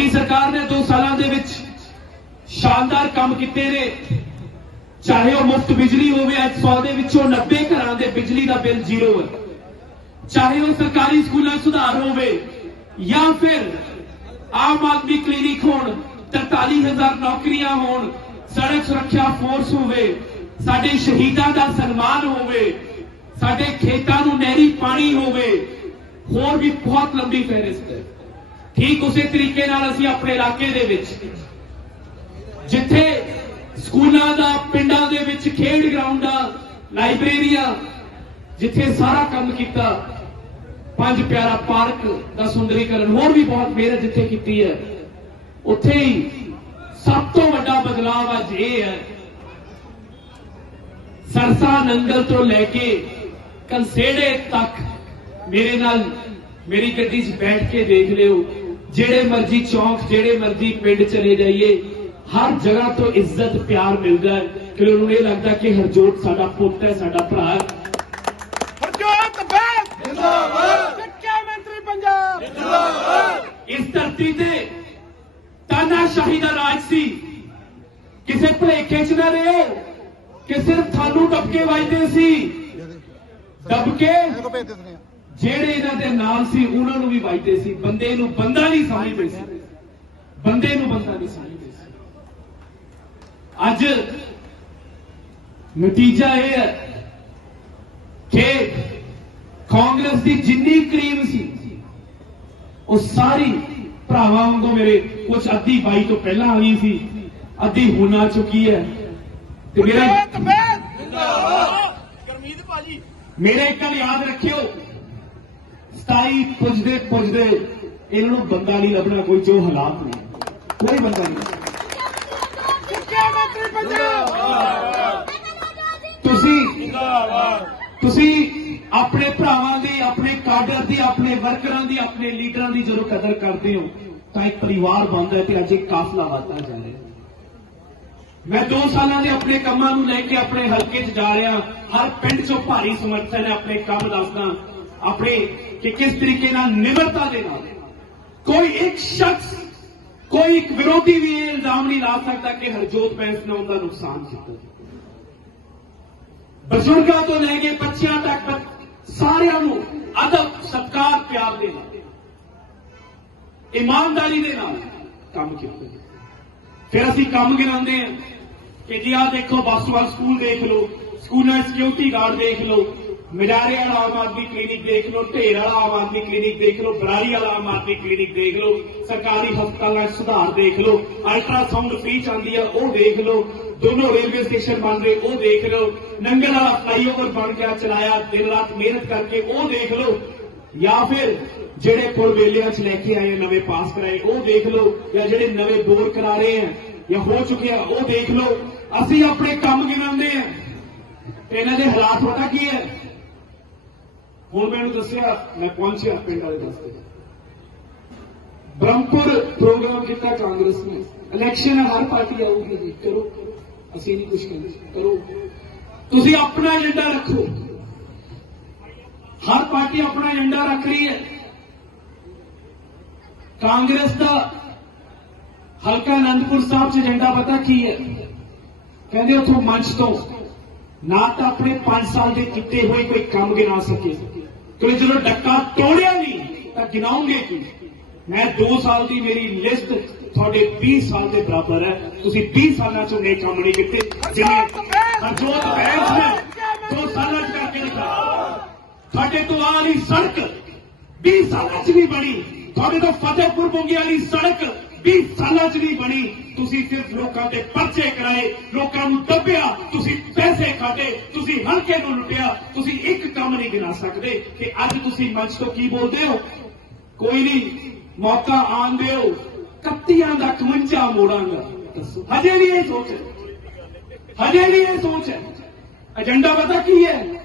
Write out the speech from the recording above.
ਤੁਹਾਡੀ ਸਰਕਾਰ ਨੇ 2 ਸਾਲਾਂ ਦੇ ਵਿੱਚ ਸ਼ਾਨਦਾਰ ਕੰਮ ਕੀਤੇ ਨੇ। ਚਾਹੇ ਉਹ ਮੁਫਤ ਬਿਜਲੀ ਹੋਵੇ, ਅੱਜ 100 ਦੇ ਵਿੱਚੋਂ 90 ਘਰਾਂ ਦੇ ਬਿਜਲੀ ਦਾ ਬਿੱਲ ਜ਼ੀਰੋ ਹੈ ਚਾਹੇ ਉਹ ਸਰਕਾਰੀ ਸਕੂਲਾਂ ਸੁਧਾਰ ਹੋਵੇ, ਜਾਂ ਫਿਰ ਆਮ ਆਦਮੀ ਕਲੀਨਿਕ ਹੋਣ 43000 ਨੌਕਰੀਆਂ ਹੋਣ, ਸੜਕ ਸੁਰੱਖਿਆ ਫੋਰਸ ਹੋਵੇ, ਸਾਡੇ ਸ਼ਹੀਦਾਂ ਦਾ ਸਨਮਾਨ ਹੋਵੇ, ਸਾਡੇ ਖੇਤਾਂ ਨੂੰ ਨਹਿਰੀ ਪਾਣੀ ਹੋਵੇ, ਹੋਰ ਵੀ ਬਹੁਤ ਲੰਬੀ ਫਹਿਰਿਸਤ ਹੈ। ਠੀਕ ਉਸੇ ਤਰੀਕੇ ਨਾਲ ਅਸੀਂ ਆਪਣੇ ਇਲਾਕੇ ਦੇ ਵਿੱਚ, ਜਿੱਥੇ ਸਕੂਲਾਂ ਦਾ, ਪਿੰਡਾਂ ਦੇ ਵਿੱਚ ਖੇਡ ਗਰਾਊਂਡਾਂ ਲਾਇਬ੍ਰੇਰੀਆਂ ਜਿੱਥੇ ਸਾਰਾ ਕੰਮ ਕੀਤਾ, ਪੰਜ ਪਿਆਰਾ ਪਾਰਕ ਦਾ ਸੁੰਦਰੀਕਰਨ ਹੋਰ ਵੀ ਬਹੁਤ ਮਿਹਨਤ ਜਿੱਥੇ ਕੀਤੀ ਹੈ, ਉੱਥੇ ਹੀ ਸਭ ਤੋਂ ਵੱਡਾ ਬਦਲਾਅ ਅੱਜ ਇਹ ਹੈ। ਸਰਸਾ ਨੰਗਲ ਤੋਂ ਲੈ ਕੇ ਕੰਸੇੜੇ ਤੱਕ ਮੇਰੇ ਨਾਲ ਮੇਰੀ ਗੱਡੀ 'ਚ ਬੈਠ ਕੇ ਦੇਖ ਲਿਓ। ਜਿਹੜੇ ਮਰਜ਼ੀ ਚੌਂਕ ਜਿਹੜੇ ਮਰਜ਼ੀ ਪਿੰਡ ਚਲੇ ਜਾਈਏ ਹਰ ਜਗ੍ਹਾ ਤੋਂ ਇੱਜ਼ਤ ਪਿਆਰ ਮਿਲਦਾ ਹੈ ਕਿ ਉਹਨਾਂ ਨੂੰ ਇਹ ਲੱਗਦਾ ਕਿ ਹਰਜੋਤ ਸਾਡਾ ਪੁੱਤ ਹੈ ਸਾਡਾ ਭਰਾ ਹੈ। ਹਰਜੋਤ ਬੈਂਸ ਜਿੰਦਾਬਾਦ! ਸਿੱਖਿਆ ਮੰਤਰੀ ਪੰਜਾਬ! ਇਸ ਧਰਤੀ ਤੇ ਤਾਨਾਸ਼ਾਹੀ ਦਾ ਰਾਜ ਸੀ। ਕਿਸੇ ਭੁਲੇਖੇ 'ਚ ਨਾ ਰਹੋ ਕਿ ਸਿਰਫ ਤੁਹਾਨੂੰ ਡੱਬਕੇ ਵੱਜਦੇ ਸੀ। ਡੱਬਕੇ ਕੋ ਭੇਜ ਦਿੰਦੇ ਆ। ਜਿਹੜੇ ਇਹਨਾਂ ਦੇ ਨਾਲ ਸੀ ਉਹਨਾਂ ਨੂੰ ਵੀ ਵੱਜਦੇ ਸੀ। ਬੰਦੇ ਨੂੰ ਬੰਦਾ ਨਹੀਂ ਸਮਝਦੇ ਸੀ। ਬੰਦੇ ਨੂੰ ਬੰਦਾ ਨਹੀਂ ਸਮਝਦੇ ਸੀ। ਅੱਜ ਨਤੀਜਾ ਇਹ ਹੈ ਕਿ ਕਾਂਗਰਸ ਦੀ ਜਿੰਨੀ ਕਰੀਮ ਸੀ ਉਹ ਸਾਰੀ ਭਰਾਵਾਂ ਵਾਂਗੂ ਮੇਰੇ ਕੁਝ ਅੱਧੀ ਬਾਈ ਤੋਂ ਪਹਿਲਾਂ ਆ ਗਈ ਸੀ ਅੱਧੀ ਹੁਣ ਆ ਚੁੱਕੀ ਹੈ। ਤੇ ਮੇਰਾ ਹਰਜੋਤ ਬੈਂਸ ਜਿੰਦਾਬਾਦ ਗਰਮੀਤ ਭਾਜੀ। ਮੇਰੇ ਇੱਕ ਗੱਲ ਯਾਦ ਰੱਖਿਓ। 27 ਪੁੱਜਦੇ ਪੁੱਜਦੇ ਇਹਨਾਂ ਨੂੰ ਬੰਦਾ ਨਹੀਂ ਲੱਭਣਾ, ਕੋਈ ਜੋ ਹਾਲਾਤ ਨੇ ਕੋਈ ਬੰਦਾ ਨਹੀਂ। ਸਿੱਖਿਆ ਮੰਤਰੀ ਪੰਜਾਬ ਤੁਸੀਂ ਤੁਸੀਂ ਆਪਣੇ ਭਰਾਵਾਂ ਦੀ, ਆਪਣੇ ਕਾਡਰ ਦੀ, ਆਪਣੇ ਵਰਕਰਾਂ ਦੀ, ਆਪਣੇ ਲੀਡਰਾਂ ਦੀ ਜਦੋਂ ਕਦਰ ਕਰਦੇ ਹੋ, ਤਾਂ ਇੱਕ ਪਰਿਵਾਰ ਬਣਦਾ ਤੇ ਅੱਜ ਇੱਕ ਕਾਫਲਾ ਵੱਧਦਾ ਜਾ ਰਿਹਾ ਮੈਂ 2 ਸਾਲਾਂ ਦੇ ਆਪਣੇ ਕੰਮਾਂ ਨੂੰ ਲੈ ਕੇ ਆਪਣੇ ਹਲਕੇ 'ਚ ਜਾ ਰਿਹਾ, ਹਰ ਪਿੰਡ 'ਚੋਂ ਭਾਰੀ ਸਮਰਥਨ ਹੈ, ਆਪਣੇ ਕੰਮ ਦੱਸਦਾ, ਆਪਣੇ ਕਿ ਕਿਸ ਤਰੀਕੇ ਨਾਲ ਨਿਮਰਤਾ ਦੇ ਨਾਲ ਕੋਈ ਇੱਕ ਸ਼ਖਸ ਕੋਈ ਇੱਕ ਵਿਰੋਧੀ ਵੀ ਇਹ ਇਲਜ਼ਾਮ ਨਹੀਂ ਲਾ ਸਕਦਾ ਕਿ ਹਰਜੋਤ ਬੈਂਸ ਨੇ ਉਹਦਾ ਨੁਕਸਾਨ ਕੀਤਾ ਬਜ਼ੁਰਗਾਂ ਤੋਂ ਲੈ ਕੇ ਬੱਚਿਆਂ ਤੱਕ ਸਾਰਿਆਂ ਨੂੰ ਅਦਬ ਸਤਕਾਰ ਪਿਆਰ ਦੇ ਨਾਲ ਇਮਾਨਦਾਰੀ ਦੇ ਨਾਲ ਕੰਮ ਕੀਤਾ ਫਿਰ ਅਸੀਂ ਕੰਮ ਗਿਣਾਉਂਦੇ ਹਾਂ ਕਿ ਜੀ ਆਹ ਦੇਖੋ ਬਾਸੂਵਾਲ ਸਕੂਲ ਦੇਖ ਲਓ ਸਕੂਲਾਂ ਸਿਕਿਉਰਿਟੀ ਗਾਰਡ ਦੇਖ ਲਓ ਮਜਾਰੇ ਵਾਲਾ ਆਮ ਆਦਮੀ ਕਲੀਨਿਕ ਦੇਖ ਲਓ, ਢੇਰ ਵਾਲਾ ਆਮ ਆਦਮੀ ਕਲੀਨਿਕ ਦੇਖ ਲਓ, ਬਰਾਰੀ ਵਾਲਾ ਆਮ ਆਦਮੀ ਕਲੀਨਿਕ ਦੇਖ ਲਓ, ਸਰਕਾਰੀ ਹਸਪਤਾਲਾਂ 'ਚ ਸੁਧਾਰ ਦੇਖ ਲਓ ਅਲਟਰਾਸਾਊਂਡ ਫ੍ਰੀ ਆਉਂਦੀ ਆ, ਉਹ ਦੇਖ ਲਓ, ਦੋਨੋਂ ਰੇਲਵੇ ਸਟੇਸ਼ਨ ਬਣ ਰਹੇ, ਉਹ ਦੇਖ ਲਓ, ਨੰਗਲ ਵਾਲਾ ਫਲਾਈਓਵਰ ਬਣ ਗਿਆ, ਚਲਾਇਆ, ਦਿਨ ਰਾਤ ਮਿਹਨਤ ਕਰਕੇ ਉਹ ਦੇਖ ਲਓ, ਜਾਂ ਫਿਰ ਜਿਹੜੇ ਪੁਲ ਵੇਲਿਆਂ 'ਚ ਲੈ ਕੇ ਆਏ ਨਵੇਂ ਪਾਸ ਕਰਾਏ, ਉਹ ਦੇਖ ਲਓ, ਜਾਂ ਜਿਹੜੇ ਨਵੇਂ ਬੋਰ ਕਰਾ ਰਹੇ ਆ, ਜਾਂ ਹੋ ਚੁੱਕੇ ਆ ਉਹ ਦੇਖ ਲਓ, ਅਸੀਂ ਆਪਣੇ ਕੰਮ ਗਿਣਾਉਂਦੇ ਆ ਇਹਨਾਂ ਦੇ ਹਾਲਾਤ ਪਤਾ ਕੀ ਹੈ ਹੁਣ ਮੈਨੂੰ ਦੱਸਿਆ, ਮੈਂ ਪਹੁੰਚਿਆ ਪਿੰਡ ਵਾਲੇ ਦੱਸਦੇ ਬ੍ਰਹਮਪੁਰ ਪ੍ਰੋਗਰਾਮ ਕੀਤਾ ਕਾਂਗਰਸ ਨੇ। ਇਲੈਕਸ਼ਨ ਹਰ ਪਾਰਟੀ ਆਊਗੀ ਜੀ। ਕਰੋ ਕਰੋ। ਅਸੀਂ ਨਹੀਂ ਕੁਝ ਕਹਿੰਦੇ। ਕਰੋ ਤੁਸੀਂ ਆਪਣਾ ਏਜੰਡਾ ਰੱਖੋ। ਹਰ ਪਾਰਟੀ ਆਪਣਾ ਏਜੰਡਾ ਰੱਖ ਰਹੀ ਹੈ। ਕਾਂਗਰਸ ਦਾ ਹਲਕਾ ਅਨੰਦਪੁਰ ਸਾਹਿਬ ਚ ਏਜੰਡਾ ਪਤਾ ਕੀ ਹੈ? ਕਹਿੰਦੇ ਉਥੋਂ ਮੰਚ ਤੋਂ ਨਾ ਤਾਂ ਆਪਣੇ 5 ਸਾਲ ਦੇ ਕੀਤੇ ਹੋਏ ਕੋਈ ਕੰਮ ਗਿਣਾ ਸਕੇ। ਕਿਉਂਕਿ ਜਦੋਂ ਡੱਕਾ ਤੋੜਿਆ ਨਹੀਂ, ਤਾਂ ਗਿਣਾਉਂਗੇ ਕੀ? ਮੈਂ 2 ਸਾਲ ਦੀ ਮੇਰੀ ਲਿਸਟ ਤੁਹਾਡੇ 20 ਸਾਲ ਦੇ ਬਰਾਬਰ ਹੈ। ਤੁਸੀਂ 20 ਸਾਲਾਂ ਚ ਨੇ ਕੰਮ ਨਹੀਂ ਕੀਤੇ। ਜਿਵੇਂ ਹਰਜੋਤ ਬੈਂਸ ਨੇ 2 ਸਾਲਾਂ ਚ ਕਰਕੇ ਦਿਖਾਇਆ ਤੁਹਾਡੇ ਤੋਂ ਆਹ ਵਾਲੀ ਸੜਕ 20 ਸਾਲਾਂ ਚ ਨਹੀਂ ਬਣੀ। ਤੁਹਾਡੇ ਤੋਂ ਫਤਿਹਪੁਰ ਬੰਗੀ ਵਾਲੀ ਸੜਕ 20 ਸਾਲਾਂ ਚ ਨਹੀਂ ਬਣੀ। ਤੁਸੀਂ ਸਿਰਫ ਲੋਕਾਂ ਦੇ ਪਰਚੇ ਕਰਾਏ, ਲੋਕਾਂ ਨੂੰ ਦੱਬਿਆ, ਤੁਸੀਂ ਪੈਸੇ ਖਾਦੇ ਤੁਸੀਂ ਹਲਕੇ ਨੂੰ ਲੁੱਟਿਆ। ਤੁਸੀਂ ਇੱਕ ਕੰਮ ਨਹੀਂ ਗਿਣਾ ਸਕਦੇ ਤੇ ਅੱਜ ਤੁਸੀਂ ਮੰਚ ਤੋਂ ਕੀ ਬੋਲਦੇ ਹੋ? ਕੋਈ ਨਹੀਂ, ਮੌਕਾ ਆਣ ਦਿਓ। ਕੱਤੀਆਂ ਦਾ 51 ਮੋੜਾਂਗਾ। ਦੱਸੋ, ਹਜੇ ਵੀ ਇਹ ਸੋਚ ਹੈ। ਹਜੇ ਵੀ ਇਹ ਸੋਚ ਹੈ। ਏਜੰਡਾ ਪਤਾ ਕੀ ਹੈ?